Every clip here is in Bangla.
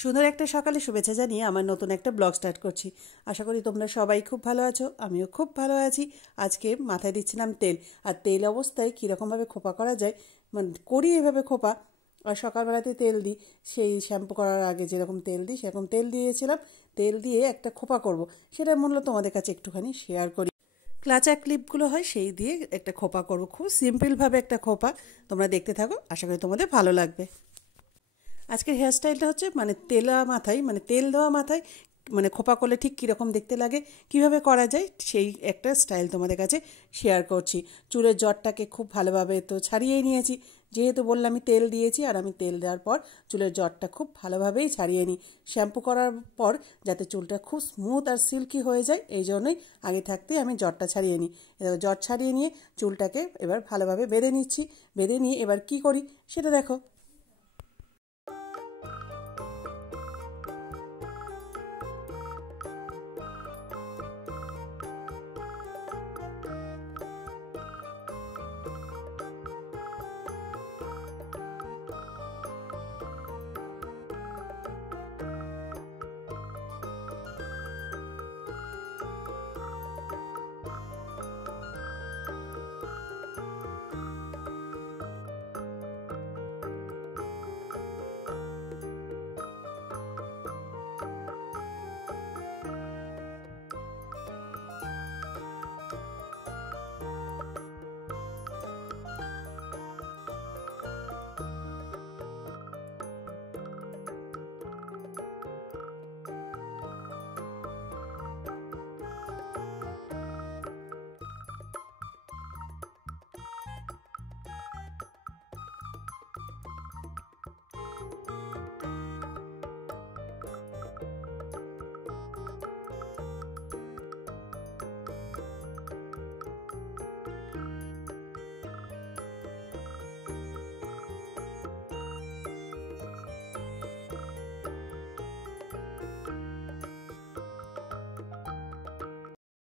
সুন্দর একটা সকালে শুভেচ্ছা জানিয়ে আমার নতুন একটা ব্লগ স্টার্ট করছি। আশা করি তোমরা সবাই খুব ভালো আছো, আমিও খুব ভালো আছি। আজকে মাথায় দিচ্ছিলাম তেল, আর তেল অবস্থায় কীরকমভাবে খোপা করা যায়, মানে করি এভাবে খোপা। আর সকালবেলাতে তেল দিই, সেই শ্যাম্পু করার আগে যেরকম তেল দিই সেরকম তেল দিয়েছিলাম। তেল দিয়ে একটা খোপা করব, সেটা মূলত তোমাদের কাছে একটুখানি শেয়ার করি। ক্লাচা ক্লিপগুলো হয় সেই দিয়ে একটা খোপা করব, খুব সিম্পলভাবে একটা খোপা। তোমরা দেখতে থাকো, আশা করি তোমাদের ভালো লাগবে। আজকের হেয়ারস্টাইলটা হচ্ছে মানে তেলা মাথায়, মানে তেল দেওয়া মাথায় মানে খোপা করলে ঠিক কীরকম দেখতে লাগে, কিভাবে করা যায় সেই একটা স্টাইল তোমাদের কাছে শেয়ার করছি। চুলের জটটাকে খুব ভালোভাবে তো ছাড়িয়ে নিয়েছি, যেহেতু বললাম আমি তেল দিয়েছি, আর আমি তেল দেওয়ার পর চুলের জটটা খুব ভালোভাবেই ছাড়িয়ে নিই। শ্যাম্পু করার পর যাতে চুলটা খুব স্মুথ আর সিল্কি হয়ে যায়, এই জন্যই আগে থাকতেই আমি জটটা ছাড়িয়ে নিই। এবার জট ছাড়িয়ে নিয়ে চুলটাকে এবার ভালোভাবে বেঁধে নিচ্ছি। বেঁধে নিয়ে এবার কি করি সেটা দেখো।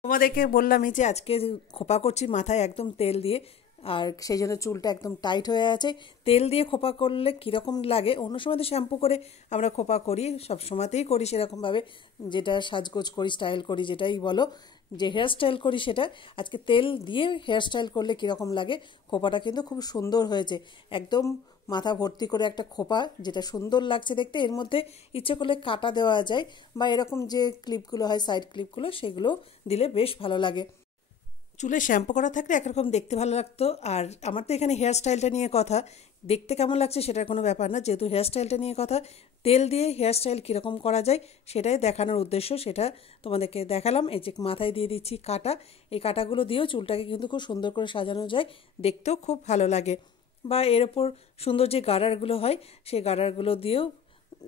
তোমাদেরকে বললামই যে আজকে খোপা করছি মাথায় একদম তেল দিয়ে, আর সেই জন্য চুলটা একদম টাইট হয়ে আছে। তেল দিয়ে খোপা করলে কীরকম লাগে, অন্য সময় তো শ্যাম্পু করে আমরা খোপা করি, সব সময়তেই করি সেরকমভাবে, যেটা সাজগোজ করি, স্টাইল করি, যেটাই বলো, যে হেয়ার স্টাইল করি সেটা। আজকে তেল দিয়ে হেয়ার স্টাইল করলে কীরকম লাগে, খোপাটা কিন্তু খুব সুন্দর হয়েছে, একদম মাথা ভর্তি করে একটা খোপা, যেটা সুন্দর লাগছে দেখতে। এর মধ্যে ইচ্ছে করলে কাটা দেওয়া যায়, বা এরকম যে ক্লিপগুলো হয় সাইড ক্লিপগুলো, সেগুলো দিলে বেশ ভালো লাগে। চুলে শ্যাম্পু করা থাকলে একরকম দেখতে ভালো লাগতো। আর আমার তো এখানে হেয়ার স্টাইলটা নিয়ে কথা, দেখতে কেমন লাগছে সেটার কোনো ব্যাপার না, যেহেতু হেয়ার স্টাইলটা নিয়ে কথা, তেল দিয়ে হেয়ার স্টাইল কীরকম করা যায় সেটাই দেখানোর উদ্দেশ্য, সেটা তোমাদেরকে দেখালাম। এই যে মাথায় দিয়ে দিচ্ছি কাটা, এই কাটাগুলো দিয়েও চুলটাকে কিন্তু খুব সুন্দর করে সাজানো যায়, দেখতেও খুব ভালো লাগে। বা এর ওপর সুন্দর যে গার্ডারগুলো হয়, সেই গার্ডারগুলো দিয়েও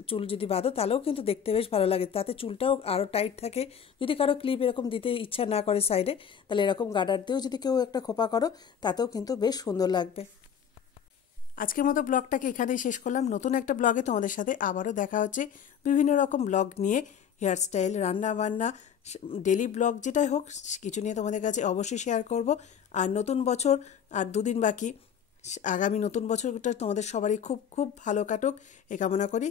চুল যদি বাঁধো তাহলেও কিন্তু দেখতে বেশ ভালো লাগে, তাতে চুলটাও আরও টাইট থাকে। যদি কারো ক্লিপ এরকম দিতে ইচ্ছা না করে সাইডে, তাহলে এরকম গার্ডার দিয়েও যদি কেউ একটা খোপা করো, তাতেও কিন্তু বেশ সুন্দর লাগবে। আজকের মতো ব্লগটাকে এখানেই শেষ করলাম। নতুন একটা ব্লগে তোমাদের সাথে আবারও দেখা হচ্ছে, বিভিন্ন রকম ব্লগ নিয়ে, হেয়ার স্টাইল, রান্না বান্না, ডেলি ব্লগ যেটাই হোক, কিছু নিয়ে তোমাদের কাছে অবশ্যই শেয়ার করব। আর নতুন বছর আর দুদিন বাকি, আগামী নতুন বছরটা তোমাদের সবারই খুব খুব ভালো কাটুক এ কামনা করি।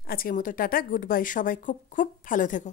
আজকের মতো টাটা, গুড বাই, সবাই খুব খুব ভালো থেকো।